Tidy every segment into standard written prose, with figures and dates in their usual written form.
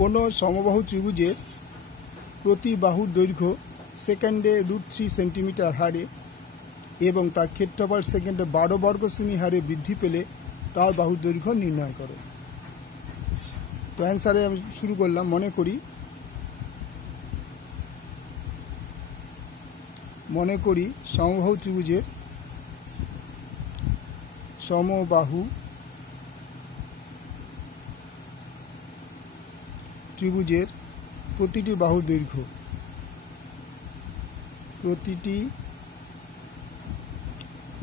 কোনো সমবাহু ত্রিভুজের প্রতি বাহুর দৈর্ঘ্য সেকেন্ডে √3 সেন্টিমিটার হারে এবং তার ক্ষেত্রফল সেকেন্ডে 12 বর্গ সেমি হারে বৃদ্ধি পেলে তার বাহুর দৈর্ঘ্য নির্ণয় করো। তো অ্যান্সারে আমি শুরু করলাম। মনে করি সমবাহু ত্রিভুজের প্রতিটি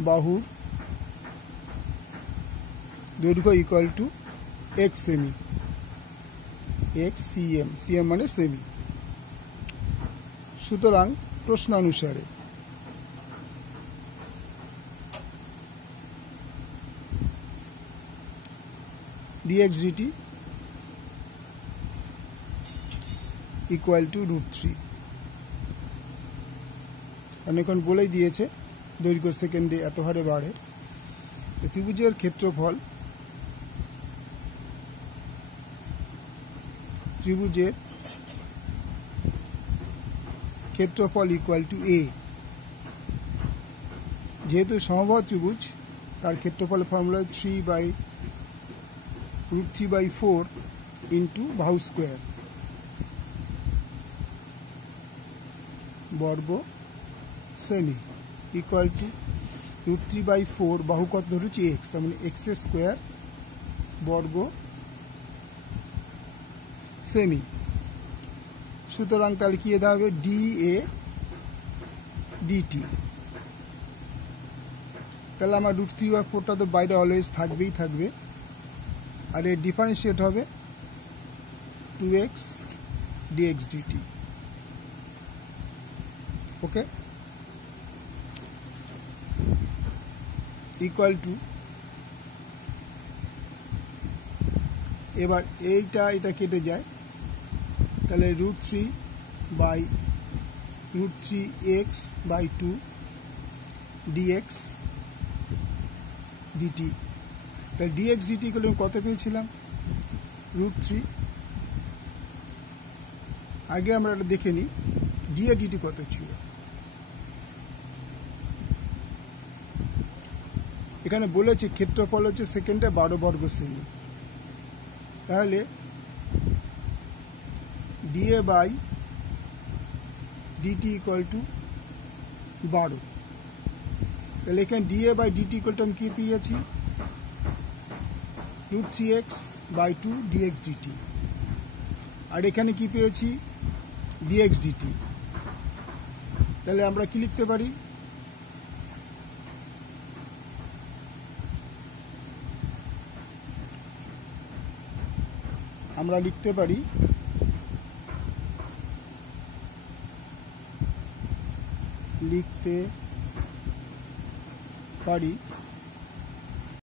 বাহুর দৈর্ঘ্য equal to x semi, cm মানে সেমি। সুতরাং প্রশ্নানুসারে dx dt ইকুয়াল টু √3। অনেকক্ষণ বলেই দিয়েছে দৈর্ঘ্য সেকেন্ডে এত হারে বাড়ে। ত্রিভুজের ক্ষেত্রফল ইকুয়াল টু a। যেহেতু সমবাহু ত্রিভুজ তার ক্ষেত্রফলের ফর্মুলা 3/4 ইন্টু বাহু স্কোয়ার বর্গ সেমি ইকুয়াল টু √3/4 বাহু কত ধরেছি x, তার মানে x স্কোয়ার বর্গ সেমি। সুতরাং তাহলে কি দেওয়া হবে dA dt। তাহলে আমার √3/4টা তো বাইরে অলওয়েজ থাকবে, আর এর ডিফারেন্সিয়েট হবে 2x dx dt। Okay, equal to, এবার এটা কেটে যায়, তাহলে √3/2 dx dt। তাহলে dx dt গুলো কত পেয়েছিলাম? √3। আগে আমরা এটা দেখে নিই dA dt কত ছিল। এখানে বলেছে ক্ষেত্রফল হচ্ছে সেকেন্ডে 12 বর্গ সেমি, তাহলে dA dt ইকুয়াল টু 12। তাহলে এখানে dA dt ইকুয়াল টু আমি কি পেয়েছি? √3x/2 dx dt। আর এখানে কি পেয়েছি? dx dt। তাহলে আমরা কি লিখতে পারি? আমরা লিখতে পারি